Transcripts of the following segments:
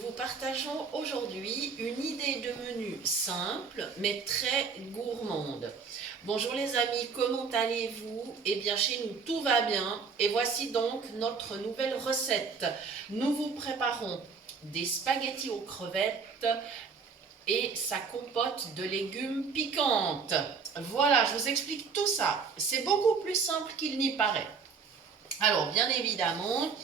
Nous partageons aujourd'hui une idée de menu simple mais très gourmande. Bonjour les amis, comment allez-vous? Eh bien chez nous tout va bien et voici donc notre nouvelle recette. Nous vous préparons des spaghettis aux crevettes et sa compote de légumes piquante. Voilà, je vous explique tout ça. C'est beaucoup plus simple qu'il n'y paraît. Alors bien évidemment,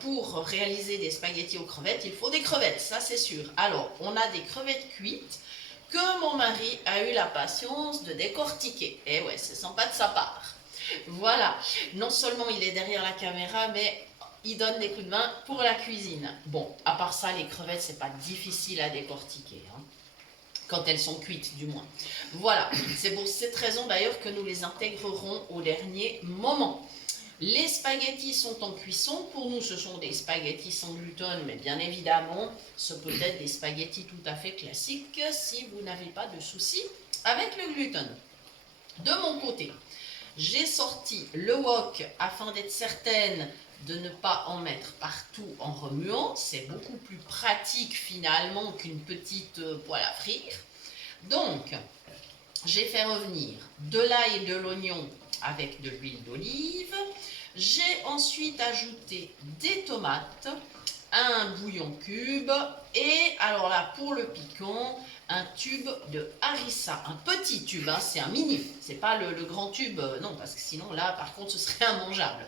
pour réaliser des spaghettis aux crevettes, il faut des crevettes, ça c'est sûr. Alors, on a des crevettes cuites que mon mari a eu la patience de décortiquer. Et ouais, c'est sympa de sa part. Voilà, non seulement il est derrière la caméra, mais il donne des coups de main pour la cuisine. Bon, à part ça, les crevettes, c'est pas difficile à décortiquer, hein, quand elles sont cuites du moins. Voilà, c'est pour cette raison d'ailleurs que nous les intégrerons au dernier moment. Les spaghettis sont en cuisson. Pour nous, ce sont des spaghettis sans gluten, mais bien évidemment, ce peut être des spaghettis tout à fait classiques si vous n'avez pas de soucis avec le gluten. De mon côté, j'ai sorti le wok afin d'être certaine de ne pas en mettre partout en remuant. C'est beaucoup plus pratique finalement qu'une petite poêle à frire. Donc, j'ai fait revenir de l'ail et de l'oignon avec de l'huile d'olive. J'ai ensuite ajouté des tomates, un bouillon cube et alors là pour le piquant, un tube de harissa, un petit tube, hein, c'est un mini, c'est pas le grand tube, non parce que sinon là par contre ce serait immangeable.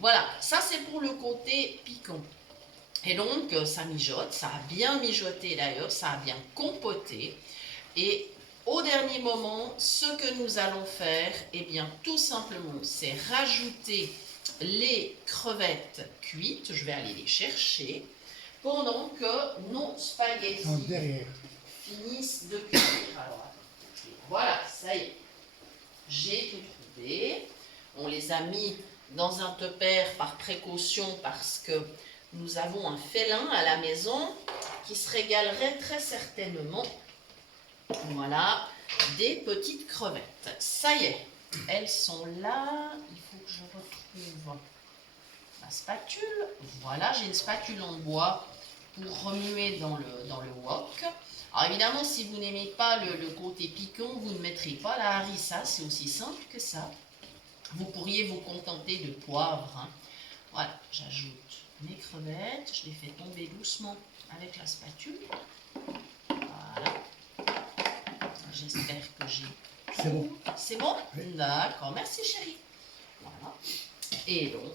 Voilà, ça c'est pour le côté piquant. Et donc ça mijote, ça a bien mijoté d'ailleurs, ça a bien compoté et au dernier moment, ce que nous allons faire, eh bien tout simplement, c'est rajouter les crevettes cuites. Je vais aller les chercher pendant que nos spaghettis finissent de cuire. Alors, voilà, ça y est, j'ai tout trouvé. On les a mis dans un tupperware par précaution parce que nous avons un félin à la maison qui se régalerait très certainement. Voilà, des petites crevettes. Ça y est, elles sont là. Il faut que je retrouve ma spatule. Voilà, j'ai une spatule en bois pour remuer dans le wok. Alors évidemment, si vous n'aimez pas le côté piquant, vous ne mettrez pas la harissa, c'est aussi simple que ça. Vous pourriez vous contenter de poivre, hein. Voilà, j'ajoute mes crevettes, je les fais tomber doucement avec la spatule. Voilà. J'espère que j'ai... C'est bon. C'est bon? Oui. D'accord, merci chérie. Voilà. Et donc,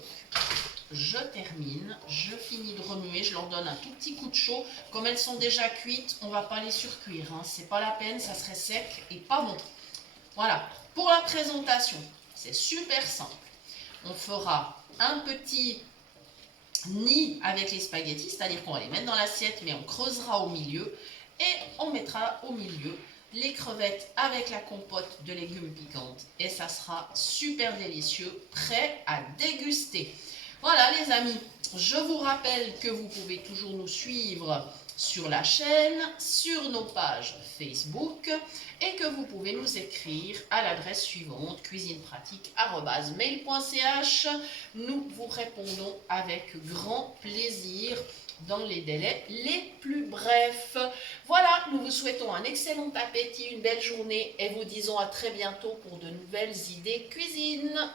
je termine, je finis de remuer, je leur donne un tout petit coup de chaud. Comme elles sont déjà cuites, on ne va pas les surcuire, hein. C'est pas la peine, ça serait sec et pas bon. Voilà, pour la présentation, c'est super simple. On fera un petit nid avec les spaghettis, c'est-à-dire qu'on va les mettre dans l'assiette, mais on creusera au milieu et on mettra au milieu les crevettes avec la compote de légumes piquantes et ça sera super délicieux, prêt à déguster. Voilà les amis, je vous rappelle que vous pouvez toujours nous suivre sur la chaîne, sur nos pages Facebook et que vous pouvez nous écrire à l'adresse suivante cuisinepratique@mail.ch. Nous vous répondons avec grand plaisir dans les délais les plus brefs. Voilà, nous vous souhaitons un excellent appétit, une belle journée et vous disons à très bientôt pour de nouvelles idées cuisine.